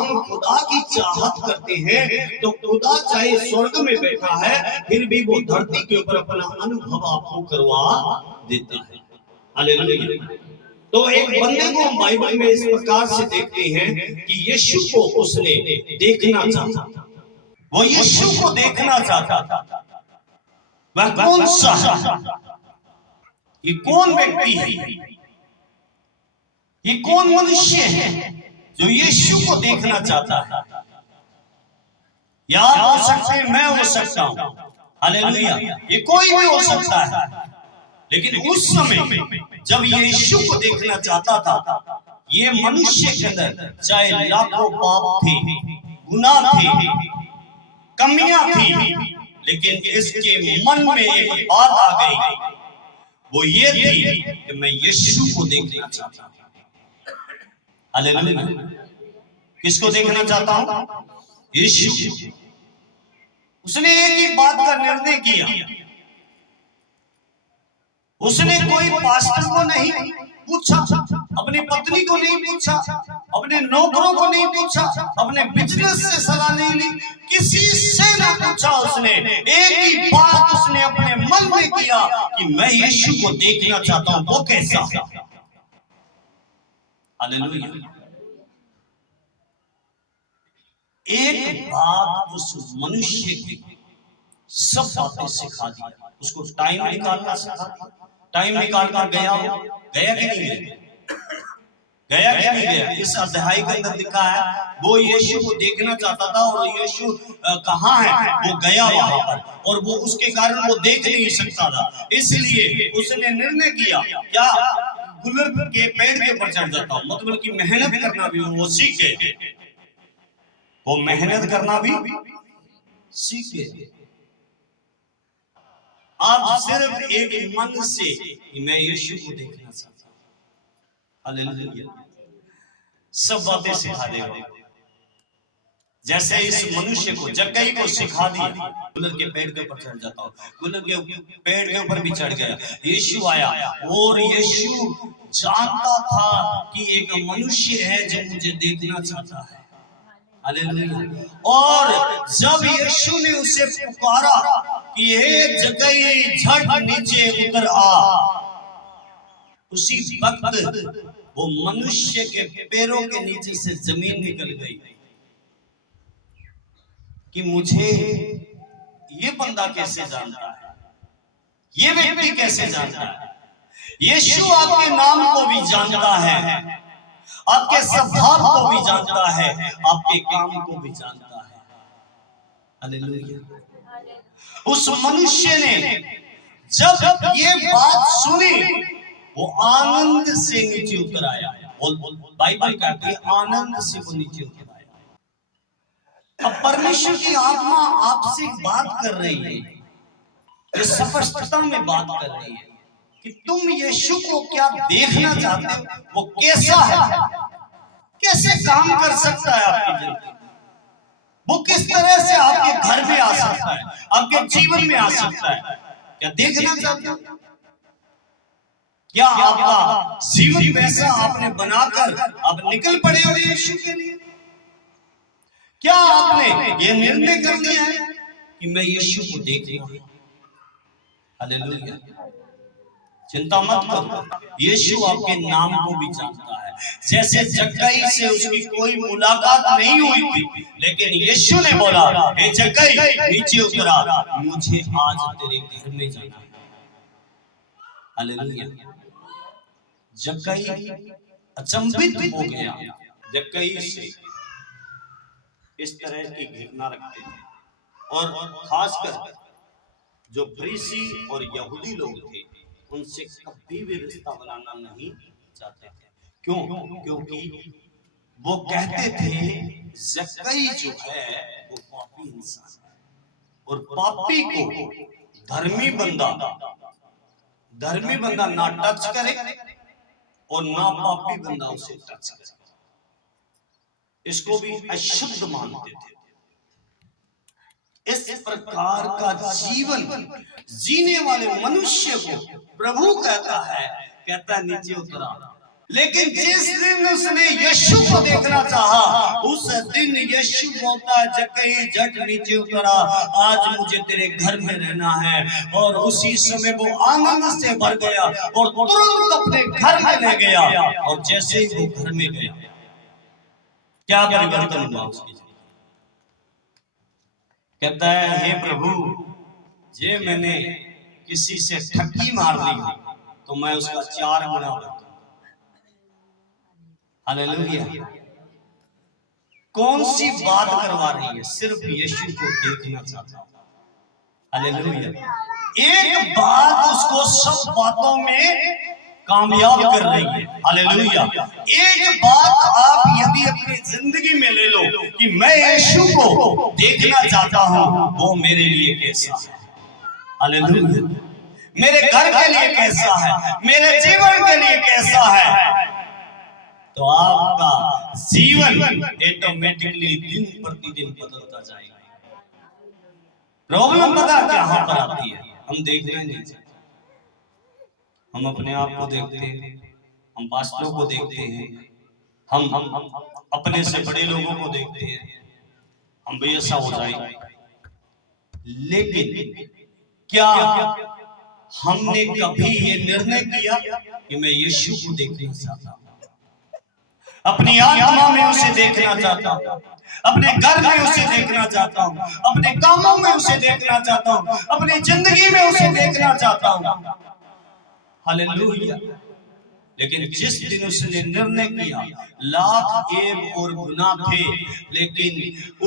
हम खुदा की चाहत करते हैं तो खुदा चाहे स्वर्ग में बैठा है फिर भी वो धरती के ऊपर अपना अनुभव आपको करवा देता है। हालेलुया। तो एक बंदे को हम बाइबल में इस प्रकार से देखते हैं कि यीशु को उसने देखना चाहा, वो यीशु को देखना चाहता था। वह कौन सा है, ये कौन व्यक्ति है, ये कौन मनुष्य है जो यीशु को देखना चाहता है? या हो सकते हैं, मैं हो सकता हूं, हालेलुया, ये कोई भी हो सकता है। लेकिन उस समय जब यीशु को देखना चाहता था, ये मनुष्य के अंदर चाहे लाखों पाप थे, गुनाह थे, कमियां थी, लेकिन इसके मन में एक बात आ गई, वो ये थी कि मैं यीशु को देखना चाहता हूं। हालेलुया। किसको देखना चाहता हूं? यीशु। उसने एक ही बात का निर्णय किया। उसने कोई पास्टर को नहीं पूछा, अपनी पत्नी को नहीं पूछा, अपने नौकरों को नहीं पूछा, अपने बिजनेस से सलाह नहीं ली, किसी से ना पूछा। उसने एक ही बात उसने अपने मन में किया कि मैं यीशु को देखना चाहता हूं, वो कैसा है। हालेलुया। एक बात उस मनुष्य की सब बातें सिखा दी, उसको टाइम निकालना सिखा दिया। टाइम निकाल कर गया कि नहीं गया? गया कि नहीं गया? इस अध्याय के अंदर लिखा है वो यीशु को देखना चाहता था और यीशु कहाँ है, वो गया वहां पर, और वो उसके कारण वो देख नहीं सकता था। इसलिए उसने निर्णय किया, क्या गुलर के पेड़ के ऊपर चढ़ जाता हूं, मतलब कि मेहनत करना भी वो सीख गए, वो मेहनत करना भी सीख गए। आप सिर्फ एक मन से मैं यीशु को देखना चाहता हूं, हालेलुया, सब बातें सिखा देगा। जैसे इस मनुष्य को, जक्कई को सिखा दी, गुलर के पेड़ के ऊपर चढ़ जाता हूं, गुलर के पेड़ के ऊपर भी चढ़ गया। यीशु आया और यीशु जानता था कि एक मनुष्य है जो मुझे देखना चाहता है, हालेलुया। और जब यीशु ने उसे पुकारा कि हे जक्कई झट नीचे उतर आ, उसी वक्त वो मनुष्य के पैरों के नीचे से जमीन निकल गई कि मुझे ये बंदा कैसे जानता है, ये व्यक्ति कैसे जानता है। यीशु आपके नाम को भी जानता है, आपके स्वभाव को भी जानता है, आपके काम को भी जानता है, हालेलुया। उस मनुष्य ने जब ये बात सुनी, वो आनंद से नीचे उतर आया। बाइबल कहती है आनंद से वो नीचे उतर आया। अब परमेश्वर की आत्मा आपसे बात कर रही है, ये स्पष्टता में बात कर रही है कि तुम यीशु को क्या देखना चाहते हो, वो कैसा है, कैसे काम कर सकता है आपकी जिंदगी, वो किस तरह से आपके घर में आ सकता है, आपके जीवन में आ सकता है, क्या देखना चाहते हो? क्या आपका जीवन वैसा आपने बनाकर आप निकल पड़े हो यीशु के लिए? क्या आपने ये निर्णय कर लिया है कि मैं यीशु को देखूंगा? हालेलुया। चिंता मत करो, यीशु आपके नाम को भी जानता है। जैसे जक्कई से उसकी कोई मुलाकात नहीं हुई थी, लेकिन यीशु ने बोला हे जक्कई नीचे उतरा, मुझे आज तेरे घर में जाना है। हालेलुया। जक्कई अचंभित हो गया। जक्कई से इस तरह की घृणा रखते थे, और खासकर जो फरीसी और यहूदी लोग थे उनसे कभी भी रिश्ता बनाना नहीं चाहते थे। क्यों? क्योंकि वो कहते थे जक्कई जो है वो पापी इंसान है, और पापी को धर्मी बंदा ना टच करे और ना पापी बंदा उसे टच करे, इसको भी अशुद्ध मानते थे। इस प्रकार का जीवन जीने वाले मनुष्य को प्रभु कहता है नीचे उतरा, लेकिन जिस दिन उसने यीशु को देखना चाहा, उस दिन यीशु बोलता है जक्कई झट नीचे उतरा, आज मुझे तेरे घर में रहना है। और उसी समय वो आनंद से भर गया और तुरंत अपने घर में ले गया। और जैसे ही वो घर में गया, क्या परिवर्तन हुआ उसके? कहता है, हे प्रभु, जे मैंने किसी से ठगी मार ली तो मैं उसका 4 गुना भरूंगा। हालेलुया। कौन सी बात करवा रही है? सिर्फ यीशु को देखना चाहता हूं। हालेलुया। एक बात उसको सब बातों में कामयाब कर रही है। हालेलुया। एक बात आप यदि अपनी जिंदगी में ले लो कि मैं यीशु को देखना चाहता हूं, वो मेरे लिए कैसा है। हालेलुया। मेरे घर के लिए कैसा है, मेरे जीवन के लिए कैसा है, तो आपका जीवन ऑटोमेटिकली दिन प्रतिदिन बदलता जाएगा। प्रॉब्लम पता कहां पर आती है? हम देखना नहीं चाहते। हम अपने आप को देखते हैं, हम पास्टरों को देखते हैं, हम अपने से बड़े लोगों को देखते हैं, हम भी ऐसा हो जाए। लेकिन क्या हमने कभी ये निर्णय किया कि मैं यीशु को देखना चाहता हूं, अपनी आत्मा में उसे देखना चाहता हूं, अपने घर में उसे देखना चाहता हूं, अपने कामों में उसे देखना चाहता हूं, अपनी जिंदगी में उसे देखना चाहता हूं। हालेलुया। लेकिन जिस दिन उसने निर्णय किया, लाख ऐब और गुनाह थे, लेकिन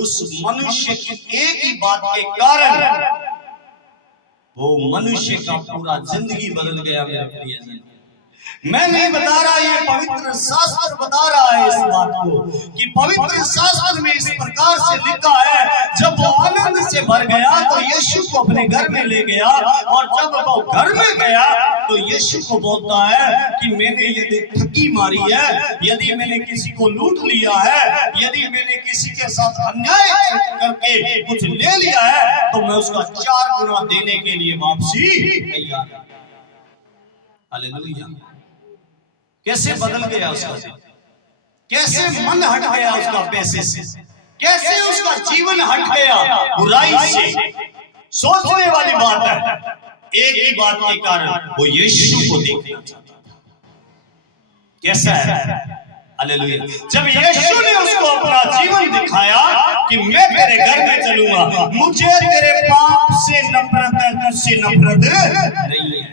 उस मनुष्य की एक ही बात के कारण वो मनुष्य का पूरा जिंदगी बदल गया। मेरे प्रियजन, मैं नहीं बता रहा, ये पवित्र शास्त्र बता रहा है इस बात को कि पवित्र शास्त्र में इस प्रकार से लिखा है, जब वो आनंद से भर गया तो यीशु को अपने घर में ले गया। और जब वो घर में गया तो यीशु को बोलता है कि मैंने यदि ठगी मारी है, यदि मैंने किसी को लूट लिया है, यदि मैंने किसी के साथ अन्याय करके कुछ ले लिया है, तो मैं उसका 4 गुना देने के लिए वापसी तैयार हूं। हालेलुया। कैसे बदल गया उसका, कैसे मन हट गया उसका पैसे से, कैसे उसका जीवन हट गया बुराई से। सोचने वाली बात है, एक ही बात के कारण वो यीशु को देखना चाहता था। कैसा है? हालेलुया। जब यीशु ने उसको अपना जीवन दिखाया कि मैं तेरे घर में चलूंगा, मुझे तेरे पाप से नफरत है, तुझसे नफरत नहीं है,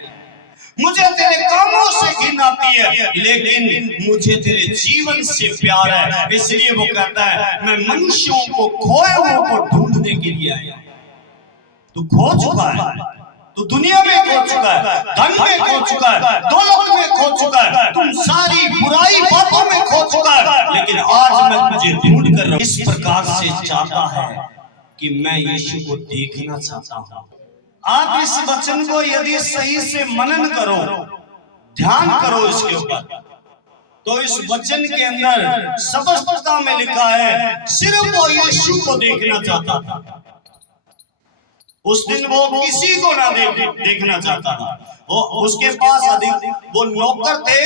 मुझे तेरे कामों से घिन आती है, लेकिन मुझे तेरे जीवन से प्यार है। इसलिए वो कहता है, मैं मनुष्यों को खोए हुओं को ढूंढने के लिए आया। तू खो चुका है, तू दुनिया में खो चुका है, धन में खो चुका है, दौलत में खो चुका है, तुम सारी बुराई बातों में खो चुका है, लेकिन आज मैं तुझे ढूंढ कर इस प्रकार से चाहता है कि मैं यीशु को देखना चाहता हूं। आप इस वचन को यदि सही से मनन करो, ध्यान करो इसके ऊपर, तो इस वचन के अंदर स्पष्टता में लिखा है, सिर्फ वो यीशु को देखना चाहता था। उस दिन वो किसी को ना देखना चाहता था। वो उसके पास अधिक वो नौकर थे,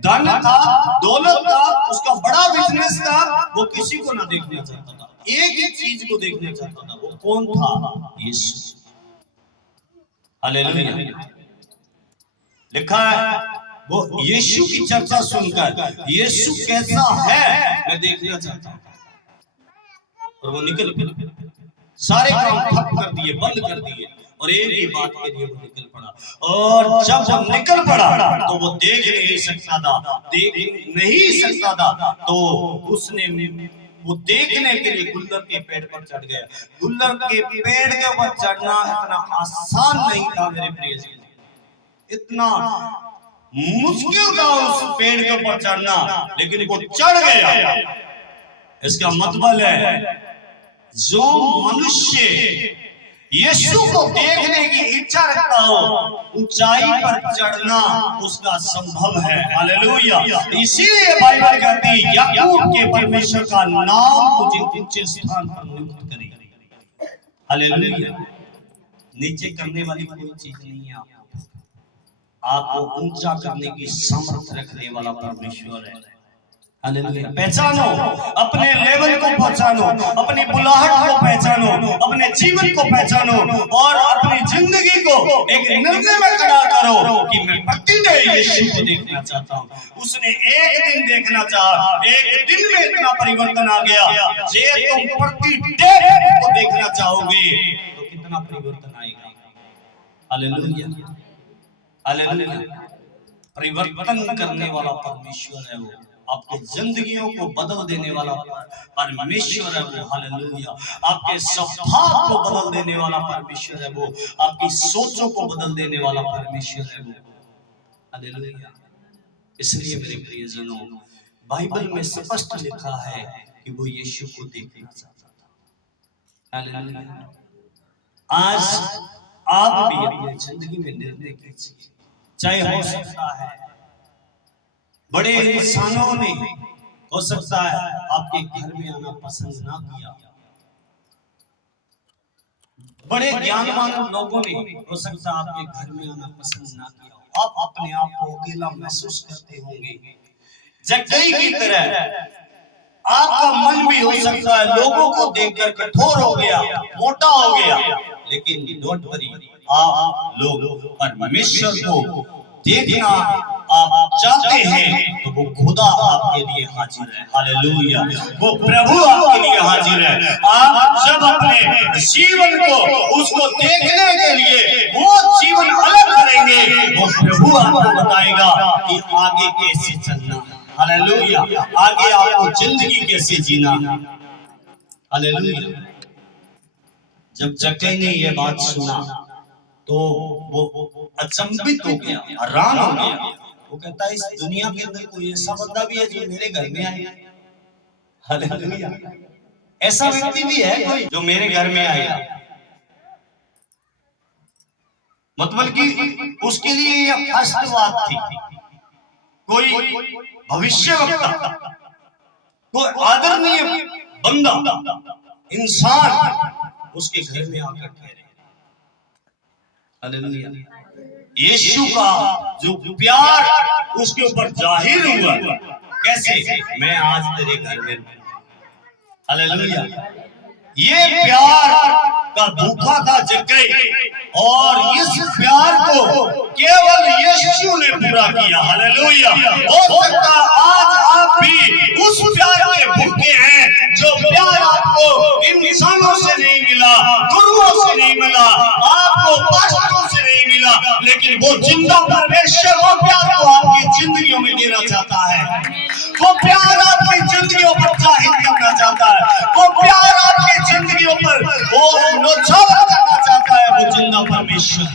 धन था, दौलत था, उसका बड़ा बिजनेस था, वो किसी को ना देखना चाहता था। एक ही चीज को देखना चाहता था, वो कौन था? यीशु। हालेलुया। लिखा है, वो यीशु की चर्चा सुनकर यीशु कैसा है मैं देखना चाहता हूं। और वो निकल पड़ा, सारे काम ठप कर दिए, बंद कर दिए, और एक ही बात के लिए वो निकल पड़ा। और जब वो निकल पड़ा तो वो देख नहीं सकता था, तो उसने वो देखने के लिए गुल्लर के पेड़ पर चढ़ गया। गुल्लर के पेड़ के ऊपर चढ़ना इतना आसान नहीं था मेरे प्रिय, इतना मुश्किल था उस पेड़ के ऊपर चढ़ना, लेकिन वो चढ़ गया। इसका मतलब है, जो मनुष्य यीशु को देखने की इच्छा रखता हो, ऊंचाई पर चढ़ना उसका संभव है। हालेलुया। इसीलिए बाइबल कहती है, याकूब के परमेश्वर का नाम तुझे ऊंचे स्थान पर नियुक्त करे। हालेलुया। नीचे करने वाली कोई चीज नहीं है आपको ऊंचा करने की सामर्थ्य रखने वाला परमेश्वर है। हालेलुया। पहचानो, अपने लेवल को पहचानो, अपनी बुलाहट को पहचानो, अपने जीवन को पहचानो और अपनी जिंदगी को एक निर्णय में खड़ा करो कि मैं प्रतिदिन यीशु को देखना चाहता हूँ। उसने एक दिन देखना चाहा, एक दिन में इतना परिवर्तन आ गया। जे तुम प्रतिदिन को देखना चाहोगे तो कितना परिवर्तन आएगा। Hallelujah, hallelujah. परिवर्तन करने वाला परमेश्वर है वो, आपके जिंदगियों को बदल देने वाला परमेश्वर है वो। हालेलुया। आपके स्वभाव को बदल देने वाला परमेश्वर है वो, आपकी सोचों को बदल देने वाला परमेश्वर है वो। हालेलुया। इसलिए मेरे प्रियजनों, बाइबल में स्पष्ट लिखा है कि वो यीशु को देखना चाहता था। हालेलुया। आज आप भी अपनी जिंदगी में निर्णय कीजिए। चाहे हो सकता है बड़े इंसानों ने, हो सकता है आपके घर में आना पसंद ना किया, बड़े ज्ञानवान लोगों ने हो सकता है आपके घर में आना पसंद ना किया। आप अपने आप को अकेला महसूस करते होंगे। जक्कई की तरह आपका मन भी हो सकता है लोगों को देखकर कठोर हो गया, मोटा हो गया, लेकिन डोंट वरी, आप लोग परमेश्वर को देखना आप चाहते हैं तो वो खुदा आपके लिए हाजिर है। हालेलुया। वो प्रभु आपके लिए हाजिर है। आप जब अपने जीवन को उसको देखने के लिए वो जीवन अलग करेंगे, वो प्रभु आपको बताएगा कि आगे कैसे चलना है। हालेलुया। आगे आपको जिंदगी कैसे जीना है। हालेलुया। जब जक्कई ने ये बात सुना तो वो अचंभित हो गया, हैरान हो गया। वो कहता है इस दुनिया के अंदर कोई ऐसा बंदा भी है जो मेरे घर में आए। हालेलुया। ऐसा व्यक्ति भी है कोई जो मेरे घर में आएगा। मतलब कि उसके लिए यह फर्स्ट बात थी। कोई भविष्यवक्ता, कोई आदरणीय बंदा, इंसान उसके घर में आकर ठहरे। हालेलुया। यीशु का जो प्यार उसके ऊपर जाहिर हुआ, कैसे? मैं आज तेरे घर में। हालेलुया। ये प्यार का धोखा था जक्कई, और इस प्यार को केवल यीशु ने पूरा किया। हालेलुया। हो सकता आज आप भी उस प्यार के भूखे हैं जो प्यार आपको इंसानों से नहीं मिला, गुरुओं से नहीं मिला, आपको पास्टरों से नहीं मिला, लेकिन वो जिंदा परमेश्वर वो प्यार को आपकी जिंदगियों में देना चाहता है। वो प्यार आपकी जिंदगियों पर जाहिर करना चाहता है। वो प्यार आपकी जिंदगियों पर वो नौछावर करना चाहता है। वो जिंदा परमेश्वर।